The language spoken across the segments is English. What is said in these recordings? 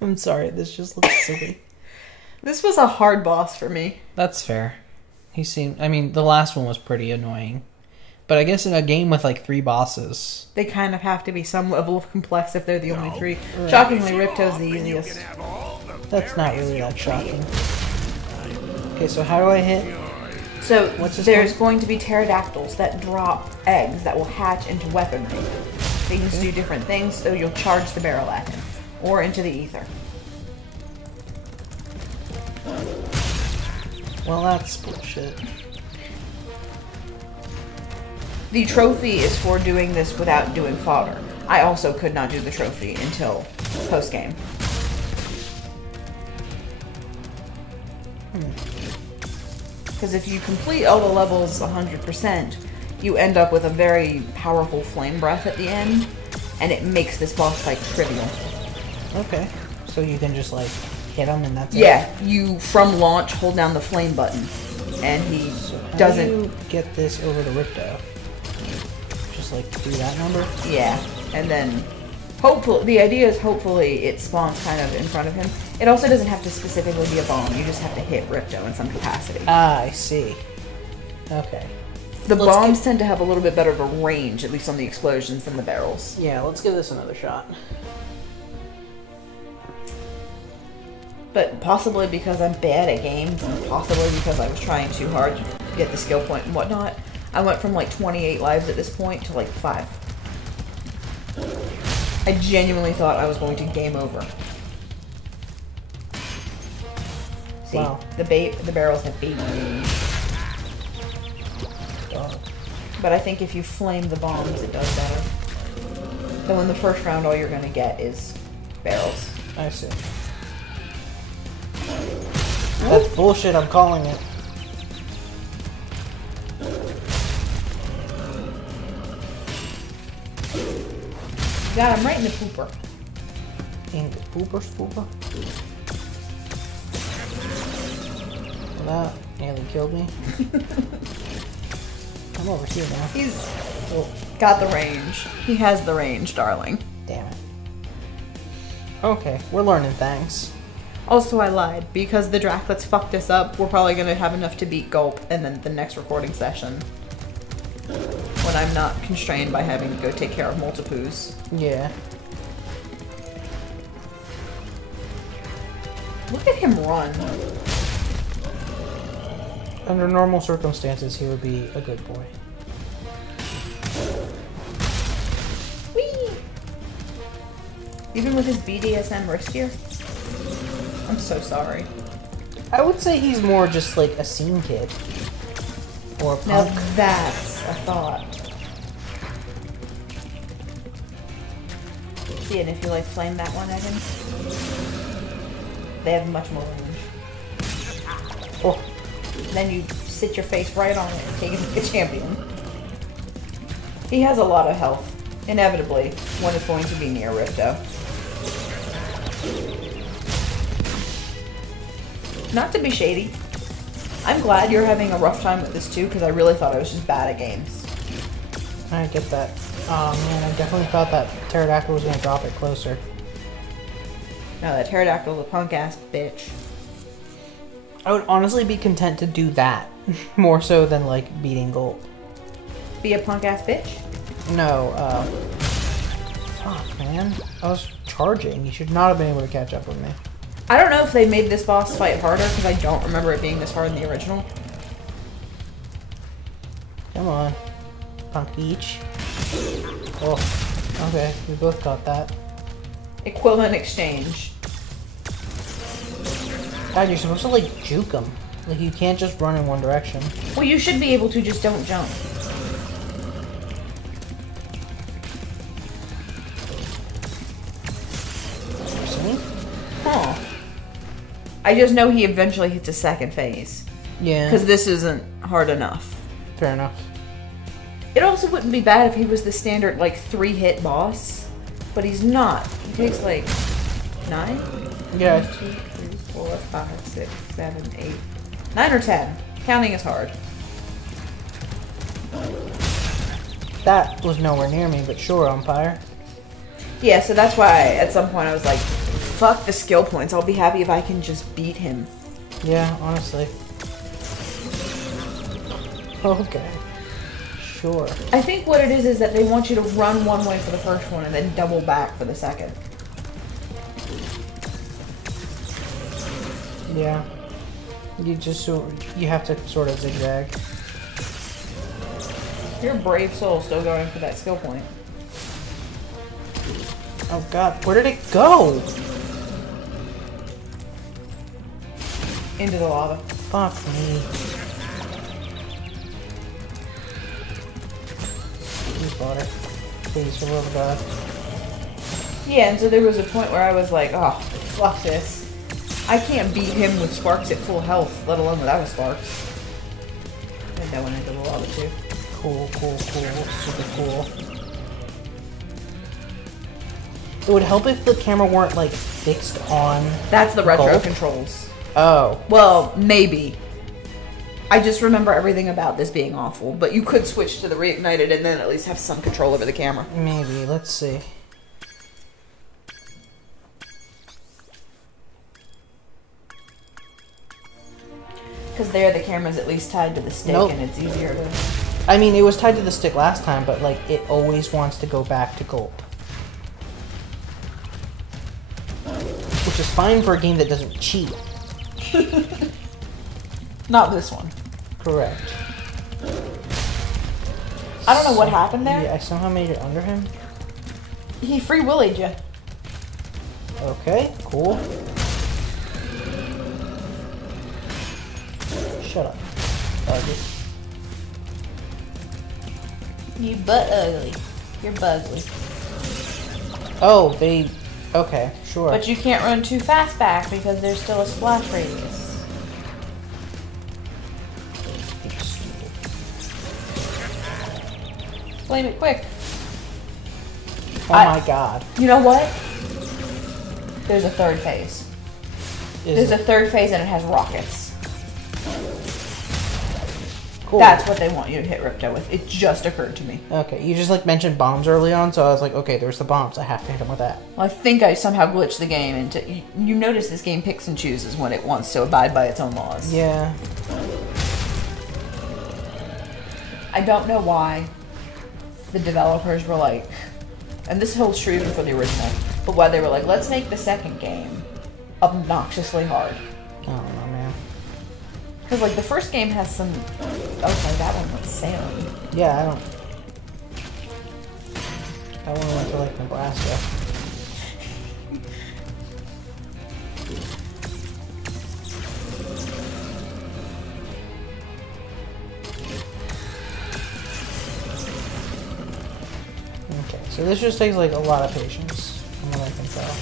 I'm sorry, this just looks silly. This was a hard boss for me. That's fair. I mean, the last one was pretty annoying. But I guess in a game with like 3 bosses... They kind of have to be some level of complex if they're the only 3. Right. Shockingly, Ripto's the easiest. That's not really that shocking. Okay, so how do I hit? So, there's going to be pterodactyls that drop eggs that will hatch into weaponry. Things do different things, so you'll charge the barrel at him. Or into the ether. Well, that's bullshit. The trophy is for doing this without doing fodder. I also could not do the trophy until post-game. Because if you complete all the levels 100%, you end up with a very powerful flame breath at the end, and it makes this boss fight trivial. Okay. So you can just, like, hit him and that's it? Yeah, you, from launch, hold down the flame button, and he doesn't... How do you get this over to Ripto? Just, like, do that number? Yeah, and then... Hopefully, the idea is hopefully it spawns kind of in front of him. It also doesn't have to specifically be a bomb. You just have to hit Ripto in some capacity. Ah, I see. Okay. The bombs tend to have a little bit better of a range, at least on the explosions, than the barrels. Yeah, let's give this another shot. But possibly because I'm bad at games, and possibly because I was trying too hard to get the skill point and whatnot, I went from like 28 lives at this point to like 5. I genuinely thought I was going to game over. See, wow. The barrels have baby range. But I think if you flame the bombs, it does better. So in the first round, all you're going to get is barrels. I see. That's bullshit, I'm calling it. Got him right in the pooper. In the pooper spooper? That nearly killed me. I'm over here now. He's got the range. He has the range, darling. Damn it. Okay, we're learning things. Also, I lied. Because the Draclets fucked us up, we're probably going to have enough to beat Gulp, and then the next recording session, when I'm not constrained by having to go take care of Multipoos. Yeah. Look at him run. Under normal circumstances, he would be a good boy. Whee! Even with his BDSM riskier? I'm so sorry. I would say he's more just like a scene kid. Or a punk. Now that's a thought. See, and if you like flame that one at him, they have much more range. Oh. Then you sit your face right on it and take it like a champion. He has a lot of health. Inevitably, one is going to be near Ripto. Not to be shady. I'm glad you're having a rough time with this too, because I really thought I was just bad at games. I get that. Oh man, I definitely thought that pterodactyl was going to drop it closer. No, that pterodactyl's a punk-ass bitch. I would honestly be content to do that, more so than like beating Gulp. Be a punk-ass bitch? No, fuck man. I was charging. You should not have been able to catch up with me. I don't know if they made this boss fight harder, because I don't remember it being this hard in the original. Come on. Punk Beach. Oh, okay. We both got that. Equivalent exchange. God, you're supposed to like juke them. Like you can't just run in one direction. Well, you should be able to, just don't jump. See? Huh. I just know he eventually hits a second phase. Yeah. Because this isn't hard enough. Fair enough. It also wouldn't be bad if he was the standard, like, 3-hit boss. But he's not. He takes, like, 9? Yeah. 1, 2, 3, 4, 5, 6, 7, 8, 9 or 10. Counting is hard. That was nowhere near me, but sure, umpire. Yeah, so that's why at some point I was like, fuck the skill points. I'll be happy if I can just beat him. Yeah, honestly. Okay. Sure. I think what it is that they want you to run one way for the first one and then double back for the second. Yeah. You have to sort of zigzag. Your brave soul still going for that skill point. Oh god, where did it go? Into the lava. Fuck me. Please, water. Please, for the love of God. Yeah, and so there was a point where I was like, oh, fuck this. I can't beat him with sparks at full health, let alone without sparks. And that went into the lava too. Cool, cool, cool. Super cool. It would help if the camera weren't, like, fixed on... That's the retro Gulp? controls. Oh. Well, maybe. I just remember everything about this being awful, but you could switch to the Reignited and then at least have some control over the camera. Maybe. Let's see. Because there, the camera's at least tied to the stick, Nope. and it's easier to... I mean, it was tied to the stick last time, but, like, it always wants to go back to Gulp. Which is fine for a game that doesn't cheat. Not this one. Correct. I don't know what happened there. Yeah, I somehow made it under him. He free willied you. Okay, cool. Shut up. Ugly. You butt ugly. You're bugly. Oh, they... Okay, sure. But you can't run too fast back because there's still a splash radius. Flame it quick. Oh my god. You know what? There's a third phase. There's a third phase and it has rockets. Cool. That's what they want you to hit Ripto with. It just occurred to me. Okay, you just like mentioned bombs early on, so I was like, okay, there's the bombs. I have to hit him with that. Well, I think I somehow glitched the game into... You notice this game picks and chooses when it wants to abide by its own laws. Yeah. I don't know why the developers were like... And this holds true even for the original. But why they were like, let's make the second game obnoxiously hard. I don't know, man. Because, like, the first game has some... Okay, that one was sailing. Yeah, I don't... That one went to, like, Nebraska. Okay, so this just takes, like, a lot of patience, from what I can tell.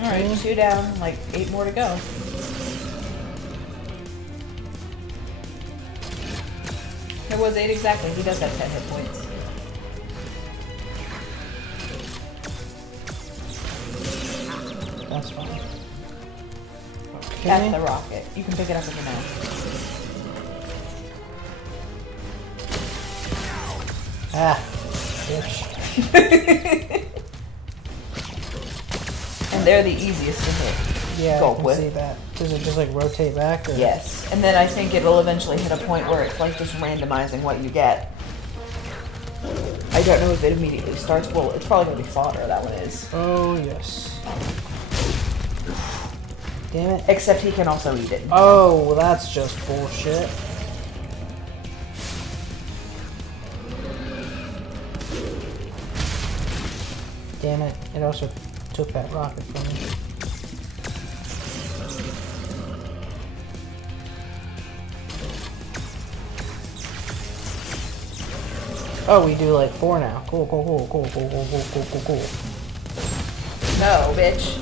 Alright, 2 down, like 8 more to go. It was 8 exactly. He does have 10 hit points. That's fine. Okay. That's the rocket. You can pick it up with your mouth. Ah, bitch. And they're the easiest to hit. Yeah, Gulp I can with. see that. Does it just like rotate back? Or? Yes. And then I think it'll eventually hit a point where it's like just randomizing what you get. I don't know if it immediately starts. Well, it's probably going to be fodder, that one is. Oh, yes. Damn it. Except he can also eat it. Oh, well, that's just bullshit. Damn it. It also took that rocket from me. Oh, we do like 4 now. Cool, cool, cool, cool, cool, cool, cool, cool, cool, cool. No, bitch.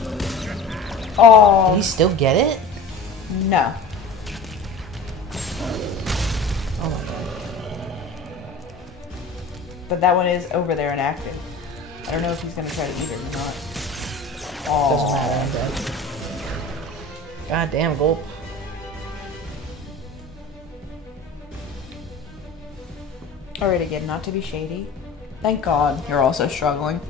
Oh. Did he still get it? No. Oh my god. But that one is over there and active. I don't know if he's going to try to eat it or not. Doesn't matter, I'm dead. God damn, Gulp. Alright, again, not to be shady. Thank God you're also struggling.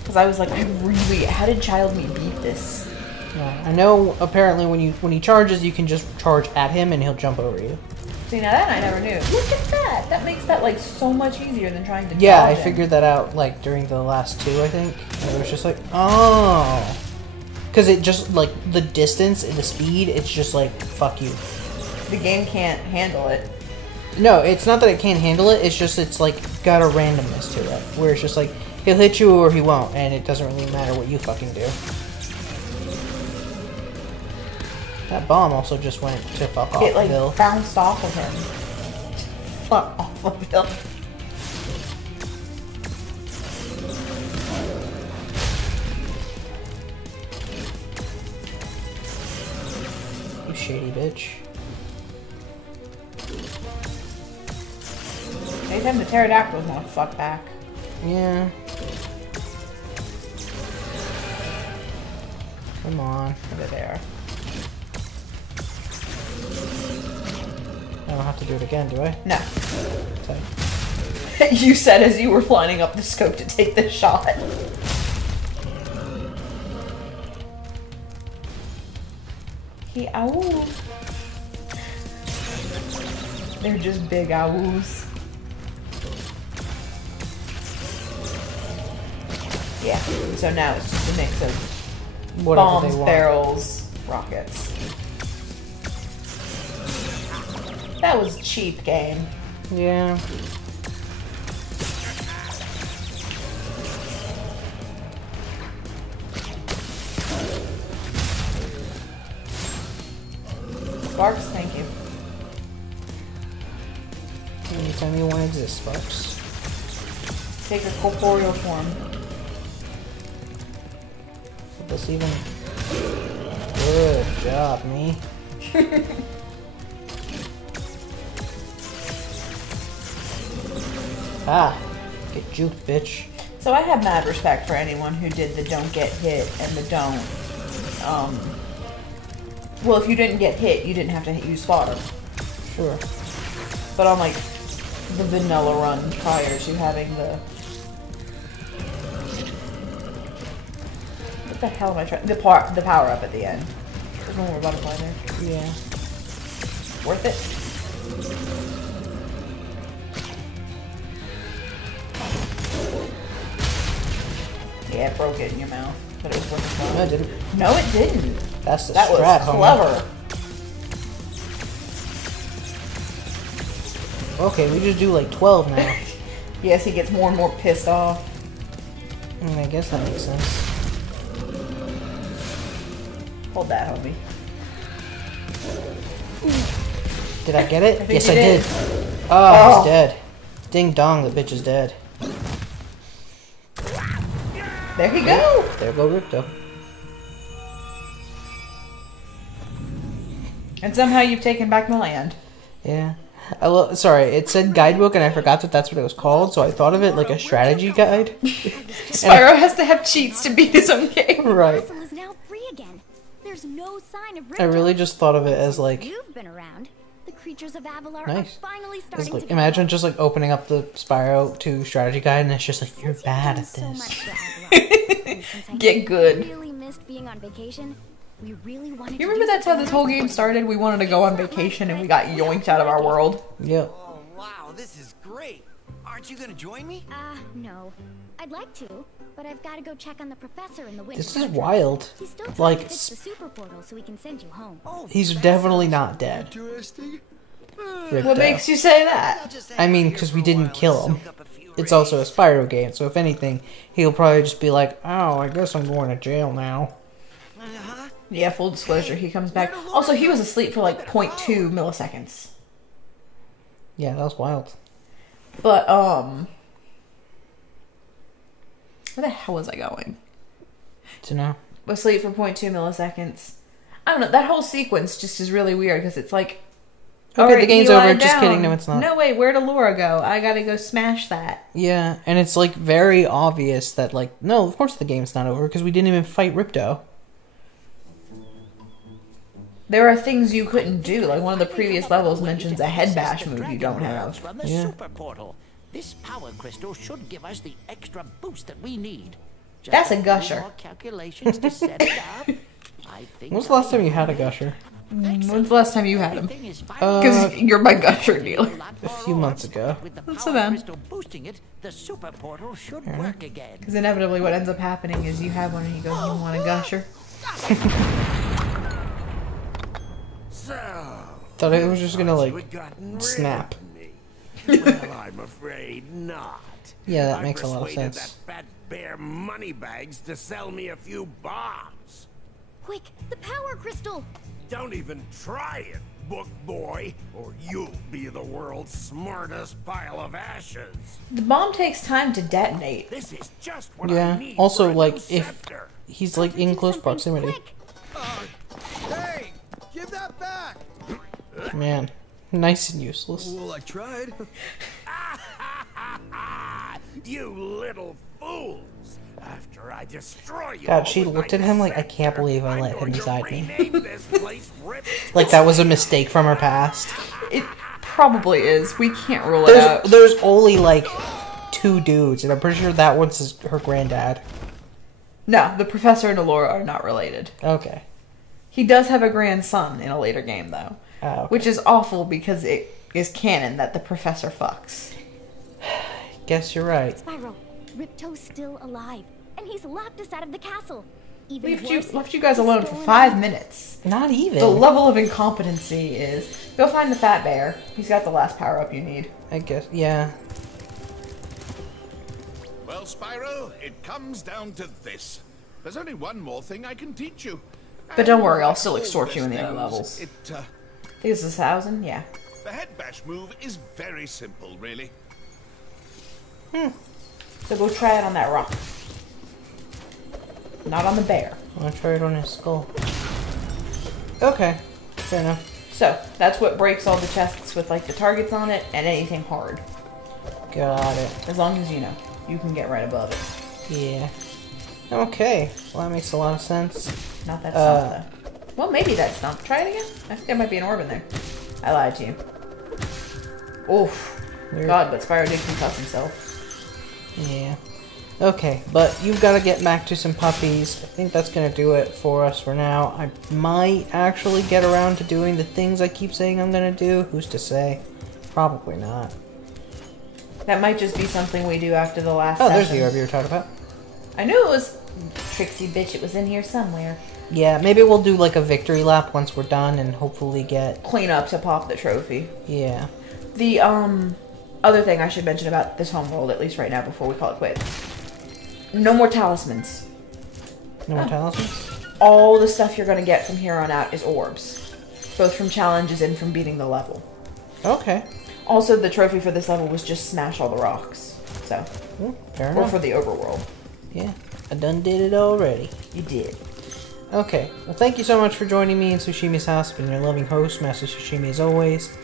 Because I was like, how did Child Me beat this? Yeah, I know apparently when he charges, you can just charge at him and he'll jump over you. See, now that I never knew. Look at that! That makes that, like, so much easier than trying to Yeah, I him. figured that out, like, during the last two, I think. And it was just like, oh. Because it just, like, the distance and the speed, it's just like, fuck you. The game can't handle it. No, it's not that it can't handle it, it's just, it's, like, got a randomness to it. Where it's just like, he'll hit you or he won't, and it doesn't really matter what you fucking do. That bomb also just went to fuck off, It, like, Bill. bounced off of him. Fuck off of Bill. You shady bitch. Anytime the pterodactyls want to fuck back. Yeah. Come on. Over there. I don't have to do it again, do I? No. Okay. You said as you were lining up the scope to take the shot. He ow. They're just big ows. Yeah. So now it's just a mix of Whatever bombs, they want. barrels, rockets. That was a cheap game. Yeah. Sparks, thank you. Anytime you want to exist, Sparks. Take a corporeal form. Put this even. Good job, me. Ah, get juked, bitch. So I have mad respect for anyone who did the don't get hit and the don't. Well, if you didn't get hit, you didn't have to use fodder. Sure. But on like the vanilla run prior to having the... What the hell am I trying? The power up at the end. There's one more butterfly there. Yeah. Worth it? Yeah, it broke it in your mouth, but it was worth No, I it. didn't. No, it didn't. That's the That was strat, homie. clever. Okay, we just do like 12 now. Yes, he gets more and more pissed off. I guess that makes sense. Hold that, homie. Did I get it? I think Yes, you I did. did. Oh, Oh. he's dead. Ding dong, the bitch is dead. There he go. There go Ripto. And somehow you've taken back the land. Yeah. Sorry, it said guidebook and I forgot that that's what it was called, so I thought of it like a strategy guide. Spyro has to have cheats to beat his own game. Right. Castle is now free again. There's no sign of I Ripto. really just thought of it as like, You've been around. The creatures of Avalar nice. are finally It's starting like to imagine just like opening up the Spyro 2 strategy guide and it's just like, you're Since you've bad done at so much this. for Avalar, and since I Get good. really missed being on vacation. We really wanted You to remember do that's how this something whole nice game for started? We wanted to go on vacation and we got yoinked out of our world. Yep. Oh, wow, this is great. Aren't you gonna join me? No. I'd like to, but I've got to go check on the professor in the winter. This is wild. He's still trying Like, to fix the super portal so we can send you home. Oh, he's that definitely sounds not dead. Interesting. Ripto. What makes you say that? I mean, because we didn't kill him. It's also a Spyro game, so if anything, he'll probably just be like, oh, I guess I'm going to jail now. Uh-huh. Yeah, full disclosure, he comes back. Also, he was asleep for like 0.2 milliseconds. Yeah, that was wild. But, where the hell was I going? To know. Asleep for 0.2 milliseconds. I don't know, that whole sequence just is really weird because it's like, Okay, alright, the game's he over. lied Just down. kidding. No, it's not. No, wait, where'd Allura go? I gotta go smash that. Yeah, and it's like very obvious that like, no, of course the game's not over because we didn't even fight Ripto. There are things you couldn't do. Like one of the previous levels mentions a head bash move you don't have. From the Yeah. super portal. This power crystal should give us the extra boost that we need. Just That's a few gusher. more calculations to set it up. I think When's the last time you had a gusher? When's the last time you had him? everything is fine. Because you're my gusher dealer. A few months ago. With the Not power so bad. crystal boosting it, the super portal should work again. Because inevitably what ends up happening is you have one and you go, you want a gusher? So, Thought it was just gonna you like had gotten rid snap. of me. Well, I'm afraid not. Yeah, that I makes a lot of persuaded sense. that fat bear Moneybags to sell me a few bombs. Quick, the power crystal! Don't even try it, book boy, or you'll be the world's smartest pile of ashes. The bomb takes time to detonate. This is just what Yeah. I need Also, for a new like if scepter. he's like in Do close something proximity. quick. Hey, give that back. Man, nice and useless. Well, I tried. You little fools! After I destroy you, God, all she with looked my at him like, I can't scepter, believe I I'm let him going to inside me. rename this place Ripto. Like that was a mistake from her past. It probably is. We can't rule it out. There's only like 2 dudes, and I'm pretty sure that one's her granddad. No, the professor and Allura are not related. Okay. He does have a grandson in a later game, though. Oh, okay. Which is awful because it is canon that the professor fucks. Guess you're right. Spyro, Ripto's still alive, and he's locked us out of the castle. Even worse, Left you guys he's alone for stolen 5 our- minutes. Not even. The level of incompetency is... Go find the fat bear. He's got the last power-up you need. I guess, yeah. Well, Spyro, it comes down to this. There's only one more thing I can teach you. But don't worry, I'll And still all extort you in this the other goes, levels. It, I think it's 1,000? Yeah. the head bash move is very simple, really. So go try it on that rock. Not on the bear. I'll try it on his skull. Okay, fair enough. So, that's what breaks all the chests with, like, the targets on it and anything hard. Got it. As long as, you know, you can get right above it. Yeah. Okay, well that makes a lot of sense. Not that stump, though. Well, maybe that stump. Try it again. I think there might be an orb in there. I lied to you. Oof. Weird. God, but Spyro did concuss himself. Yeah. Okay, but you've got to get back to some puppies. I think that's going to do it for us for now. I might actually get around to doing the things I keep saying I'm going to do. Who's to say? Probably not. That might just be something we do after the last Oh, there's session. the orb you were talking about. I knew it was... Trixie bitch, it was in here somewhere. Yeah, maybe we'll do like a victory lap once we're done and hopefully get... Clean up to pop the trophy. Yeah. The, other thing I should mention about this homeworld, at least right now, before we call it quits. No more talismans. No more talismans? All the stuff you're going to get from here on out is orbs. Both from challenges and from beating the level. Okay. Also, the trophy for this level was just smash all the rocks. So, Fair or enough. for the overworld. Yeah, I done did it already. You did. Okay, well thank you so much for joining me in Sushimi's house. I've been your loving host, Master Sushimi as always.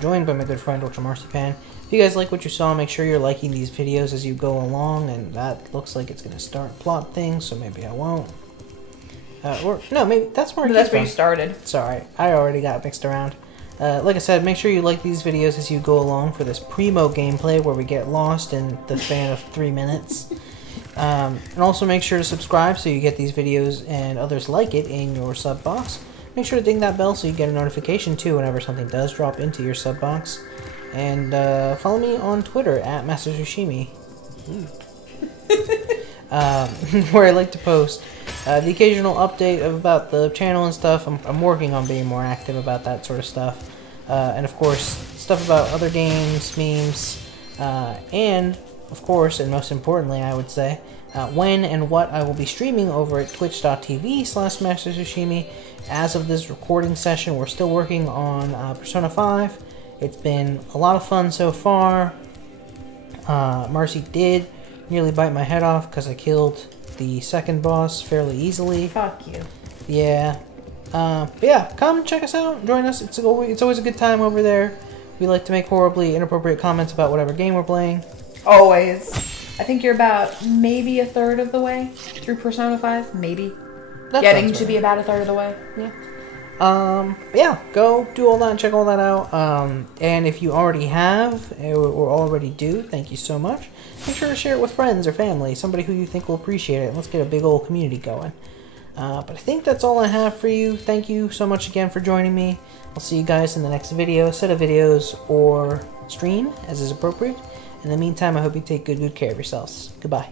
Joined by my good friend Ultra Marzipan. If you guys like what you saw, make sure you're liking these videos as you go along, and that looks like it's going to start plot things, so maybe I won't. Or, no, maybe that's where it That's came where you from. started. Sorry, I already got mixed around. Like I said, make sure you like these videos as you go along for this primo gameplay where we get lost in the span of 3 minutes. And also make sure to subscribe so you get these videos and others like it in your sub box. Make sure to ding that bell so you get a notification too whenever something does drop into your sub box. And follow me on Twitter at Master Sushimi. Where I like to post the occasional update about the channel and stuff. I'm working on being more active about that sort of stuff. And of course, stuff about other games, memes, and of course, and most importantly, I would say, when and what I will be streaming over at twitch.tv/MasterSushimi. As of this recording session, we're still working on Persona 5. It's been a lot of fun so far. Marcy did nearly bite my head off because I killed the second boss fairly easily. Fuck you. Yeah. But yeah, come check us out, join us. It's always a good time over there. We like to make horribly inappropriate comments about whatever game we're playing. Always. I think you're about maybe a third of the way through Persona 5. Maybe. That Getting sounds to right. be about a third of the way. Yeah. But yeah, go do all that and check all that out. And if you already have or already do, thank you so much. Make sure to share it with friends or family, somebody who you think will appreciate it. Let's get a big old community going. But I think that's all I have for you. Thank you so much again for joining me. I'll see you guys in the next video, set of videos, or stream, as is appropriate. In the meantime, I hope you take good care of yourselves. Goodbye.